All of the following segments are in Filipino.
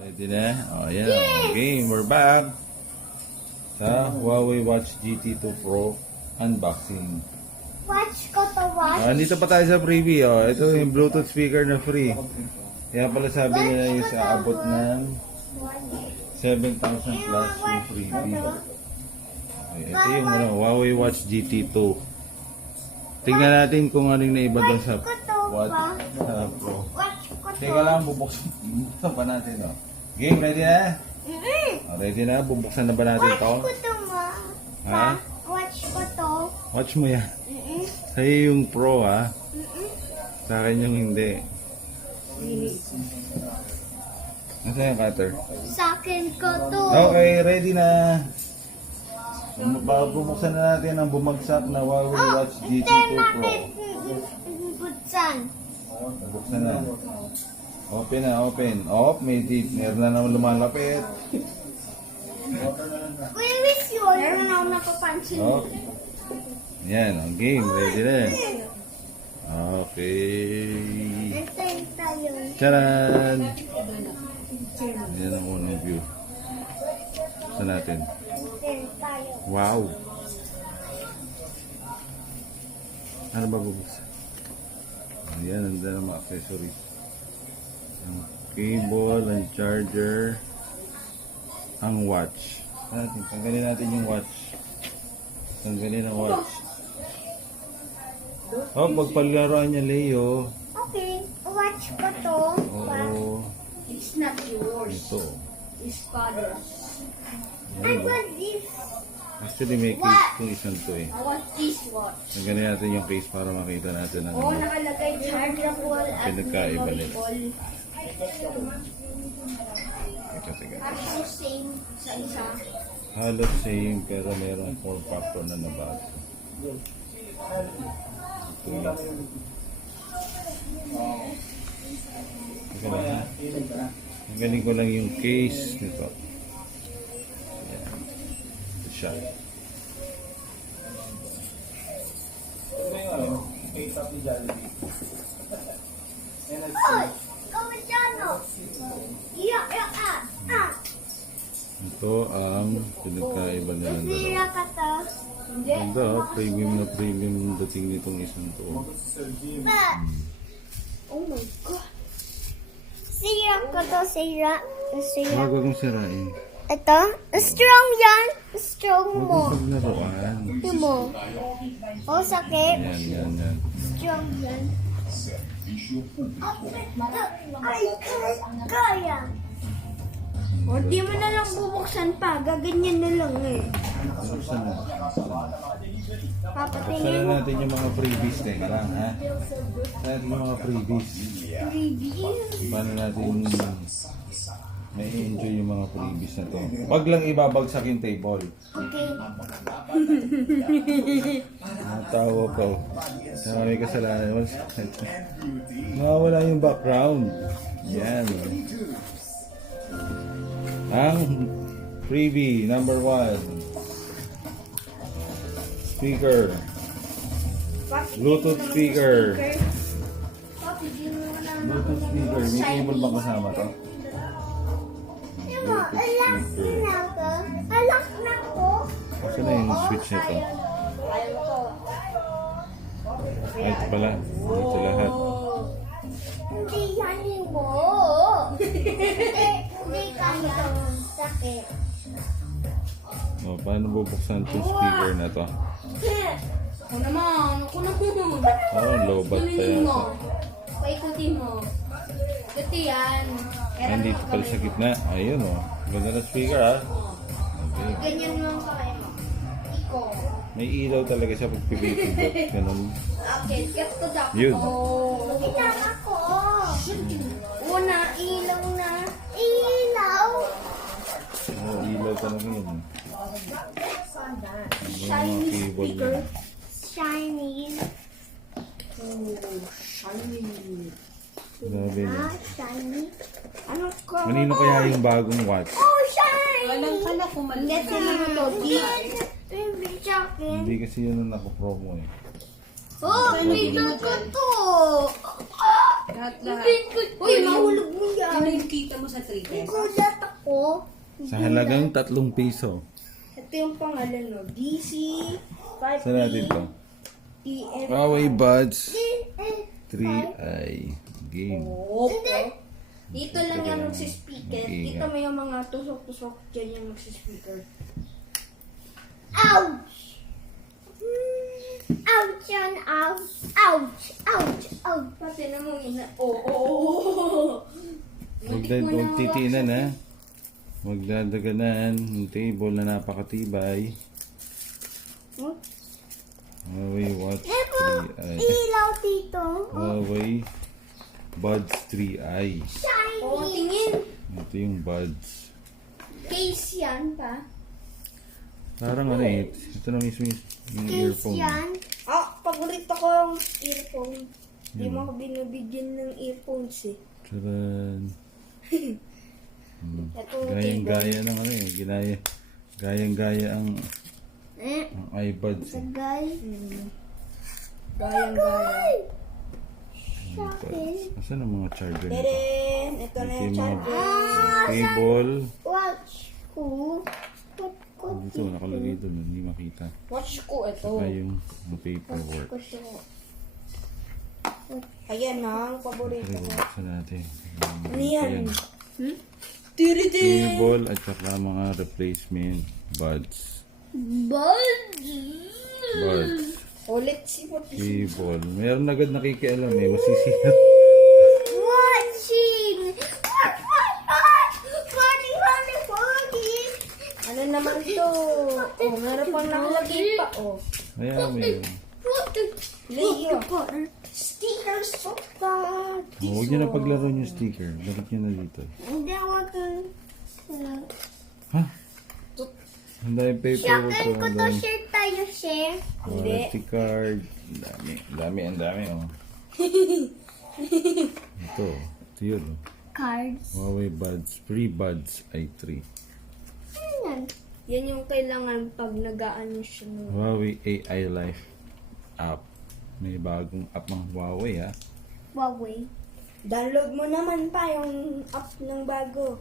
Ready na? Oh, yan. Game, we're back sa Huawei Watch GT2 PRO unboxing. Watch ko to watch. Dito pa tayo sa freebie. Oh. Ito yung Bluetooth speaker na free. Kaya pala sabi nila yung sa abot ng 7,000 plus yung freebie. Okay, ito yung Huawei Watch GT2. Tingnan natin kung anong naiba doon sa Watch Pro. Watch ko to. Teka lang, bubuksan pa natin. Oh. Game, ready na? Oh, ready na? Bubuksan na ba natin ito? Watch ko to, ma. Ha? Watch ko to. Watch mo yan. Sa'yo yung Pro, ha? Sa akin yung hindi. Nasaan yung cutter? Sa akin ko to. Okay, ready na. Bubuksan na natin ang bumagsak na Huawei Watch GT2 Pro. Buksan. Bubuksan na. Open na, open. Oh, may tip. Meron na naman lumalapit. Kuya, miss yun. Meron na ako napapansin. Oh. Yan, ang game. Ready na. Okay. Nagtayin tayo. Charan! Yan ang unang view. Sa natin. Nagtayin tayo. Wow! Ano ba bubuksan? Ayan, nandun ang mga accessories. Ang cable, ang charger, ang watch. Tanggalin natin yung watch. Tanggalin ang watch. Oh, pagpalaroan niya, Leo. Okay, watch ko to. Oo. It's not yours. Ito. It's father's. I want this. Actually, may case itong isang to eh. I want this watch. Tanggalin natin yung case para makita natin ang Oh, nakalagay chargeable at pinagkaiba nila. memorable. Teka. Actually, same sa isa. Halos same pero merong form factor na nabago. Ito yun. Teka lang ha. Tanggalin ko lang yung case nito. Ayan. Ito siya. Oy, kamachano. Iya. Ito ang pinagkaiba nila ng Sira dalawa. ka to. Ganda, premium dating nitong isang to. Ba? Oh my God. Sira ka to, sira. Sira. Huwag akong sirain. Ito? Strong yan. Strong Huwag mo. akong paglaruan. Ito mo. Oh, sakit. Yan. Strong yan. Ay, kaya. O, di mo na lang bubuksan pa. Gaganyan na lang eh. Buksan mo. Papatingin Buksan mo. natin yung mga freebies. Teka lang, ha? Buksan natin yung mga freebies. Paano natin may enjoy yung mga freebies na to. Wag lang ibabagsak yung table. Okay. Natawa pa. Sana may kasalanan. Nawawala yung background. Yan. Ang freebie number 1. Speaker. Bluetooth speaker. Bluetooth speaker. May cable bang kasama to? Alak na ko. Alak na ko. Kasi na yung switch nito. Ay, ito pala. Ito lahat. Hindi yan mo. Hindi kaya. Sakit. O, paano bubuksan itong speaker na to? Ako naman. Oh, low bat pa yan. Paikutin mo. Ikuti yan. Nandito pala sa gitna. Ayun o. Ganda na speaker ha. Okay. Ganyan lang kaya mo. Iko. May ilaw talaga siya pag pipipindot. Ganun. Okay, get to the Yun. Ilang ako. Una, ilaw na. Ilaw. Oh, ilaw talaga yun. Shiny Cable speaker. yun. Shiny. Shiny. Grabe na. Shiny. Ano ka? Kanino kaya yung bagong watch? Oh, shiny. Walang kala kumalit. Hindi, sino mo to? Hindi sa akin. Hindi kasi yun ang nakapromo eh. Oh, dito ko to. Lahat-lahat. Uy, mahulog mo yan. Ano yung kita mo sa 3 pesos? Gulat ako. Sa halagang 3 piso. Ito yung pangalan, no? DC, Saan natin 5D, to? TF. Huawei Buds 3i game. Opo. Dito lang yan Mag-ingat. magsispeaker. Dito may yung mga tusok-tusok dyan yung magsispeaker. Ouch! Ouch yan, ouch! Ouch! Ouch! Ouch! Pati na mong ina. Oo. Huwag titinan ha. Huwag dadaganan. Yung table na napakatibay. Huawei Watch 3i. Ilaw dito. Huawei Buds 3i. Oo, Shiny. tingin. Ito yung buds. Case yan pa. Parang ano eh. Ito na mismo yung Case earphone. yan. Paborito ko yung earphone. Hindi mo ako binibigyan ng earphones eh. Charan. Ito, Gayang-gaya ng ano eh. Gayang-gaya ang Eh, iBuds eh. sagay. Gayang-gaya. iBuds. Asan ang mga charger nito? Then, ito na yung charger. Cable. Watch ko. What ko Dito, nakalagay doon. Hindi makita. Watch ko ito. Saka yung paperwork. ko to. Ayan na, ang paborito Pero ko. buksan natin. Ano yan? Ayan. Tiri-tiri! Cable at saka mga replacement buds. Buds. Buds. Ulit si Puti. Cable. Meron agad nakikialam eh. Masisira. Watching. Funny. Ano naman to? Oh, meron pang nakalagay pa. Oh. Ayan, meron. Leo. Stickers of God. Huwag niyo na paglaro yung sticker. Balik niyo na dito. Hindi ako Ha? Ang dami paperwork Share ko. ko Ang to. dami. Share tayo, share. Warranty card. Ang dami oh. Ito. Ito yun oh. Cards. Huawei Buds. Free Buds i3. Ano yan? Yan yung kailangan pag nag-aano siya. No? Huawei AI Life app. May bagong app ng Huawei ha. Huawei. Download mo naman pa yung app ng bago.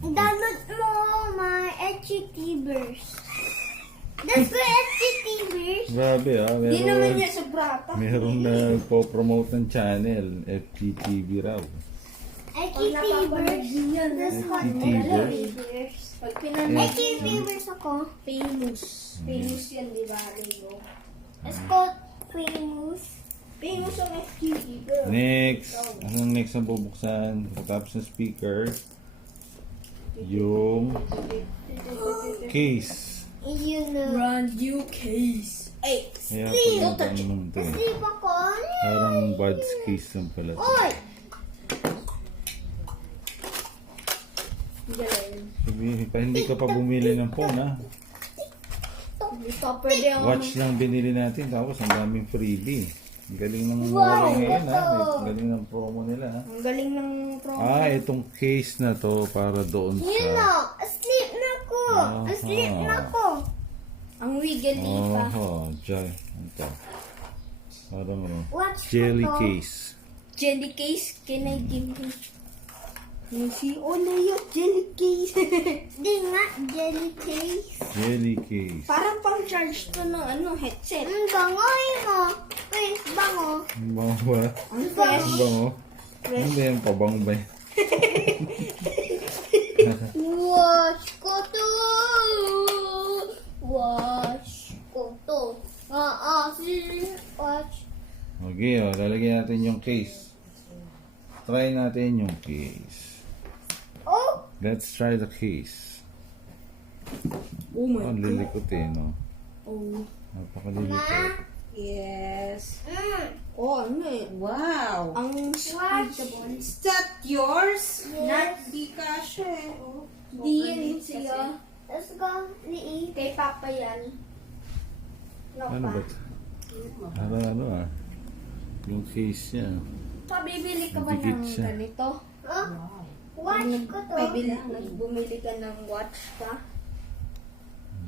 Download mo my HTBers. That's the HTBers. Grabe ha. Hindi naman Meron, niya sobrata. merong nagpo-promote ng channel. FGTV raw. HTBers. That's what HTBers. HTBers. Pag pinanood, HTBers ako. famous. Famous yan, di ba, Leo? It's called famous. Famous ang FGT, girl. Next. Anong next na bubuksan? Tapos ng speaker. Yung case. You know. Brand new case. 8. Kaya pala ano naman ito eh. Sleep ako. Parang buds case lang pala. Oy! Galing. Sabihin pa, hindi ka pa bumili ng phone ha. Hindi pa pwede ang... Watch lang binili natin tapos ang daming freebie. Ang galing ng Wow, Huawei ngayon ha. ito. Ang galing ng promo nila ha. Ang galing ng promo. Itong case na to para doon You sa... know, asleep na ko. Asleep na ko. Ang wiggly pa. Ito. Parang ano, Watch jelly ko to. case. Jelly case, can I give you? Si Oleo, jelly case. Di nga, jelly case. Jelly case. Parang pang charge to ng ano, headset. Ang bangoy mo. Wait, bango. Ang bango ba? Ang fresh. Ang bango? Ano ba yan? Pabango ba yan? Watch ko to. Watch ko to. Watch. Okay, lalagyan natin yung case. Try natin yung case. Oh, Let's try the case. Oh my Ang lilikot eh, no? Oh. Napakalilikot. Yes. Oh, ano eh. Wow. Ang squeezable. Is that yours? Not Di kasha eh. Oh. di yan siya. let's go. Liit. Kay Papa yan. Ano ba? Ano ah? Yung case niya. Pabibili ka ba Dikit ng siya. ganito? Oh, watch ko to. Bumili ka ng watch pa?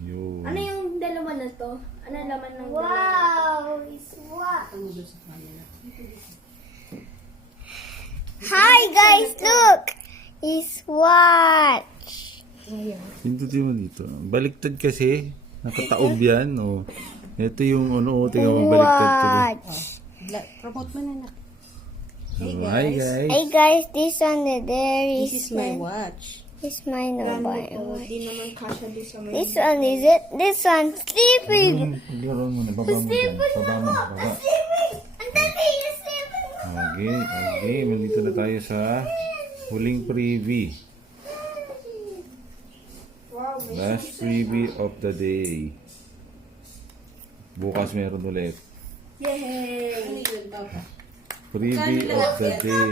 Yun. Ano yung dalawa na to? Ano laman ng dalawa? Wow, it's what? Hi guys, look! His watch. Pindutin mo dito. Baliktad kasi. Nakataob yan. Oh. Ito yung ano, tingnan mo baliktad to. Watch. Promote mo na na. So, hi guys. Hey guys, this one there is This is my watch. This mine number. Di naman kasha doon sa may... This one is it? This one sleeping. Paglaruan mo na. Baba mo dyan. Baba mo. Baba. Sleeping. Ang dami is sleeping. Okay. Okay. Nandito na tayo sa huling freebie. Last freebie of the day. Bukas meron ulit. Yay! Freebie of the day.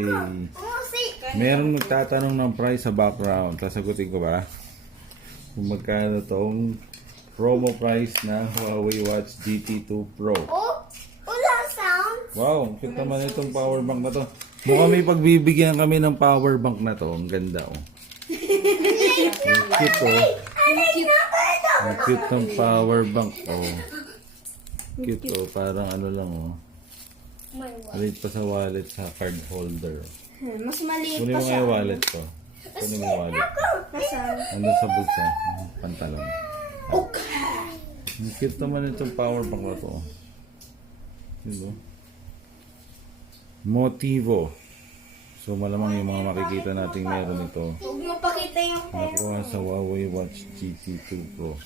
Oh, see. Meron nagtatanong ng price sa background. Sasagutin ko ba? Kung magkano tong promo price na Huawei Watch GT2 Pro. Oh, wala sound. Wow, cute naman itong power bank na to. Mukhang may pagbibigyan kami ng power bank na to. Ang ganda oh. Ang cute oh. Ang cute ng power bank oh. Cute oh, parang ano lang oh. Maliit pa sa wallet sa card holder. Mas maliit Kunin pa mo nga siya. yung wallet ko. Kunin mo yung wallet. Nasaan? Ano sa bulsa? Pantalon. Ang cute naman itong power bank na to. Diba? Motivo. So malamang yung mga makikita nating meron ito. Huwag mo pakita yung Nakuha sa Huawei Watch GT2 Pro.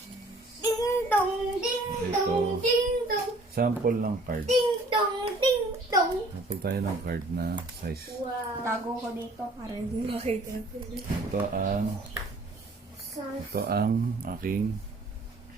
Ding dong, ding dong, Ito. ding dong, Sample ng card. ding dong, ding dong. Sample tayo ng card na size. Tago ko dito para hindi makita. Ito ang aking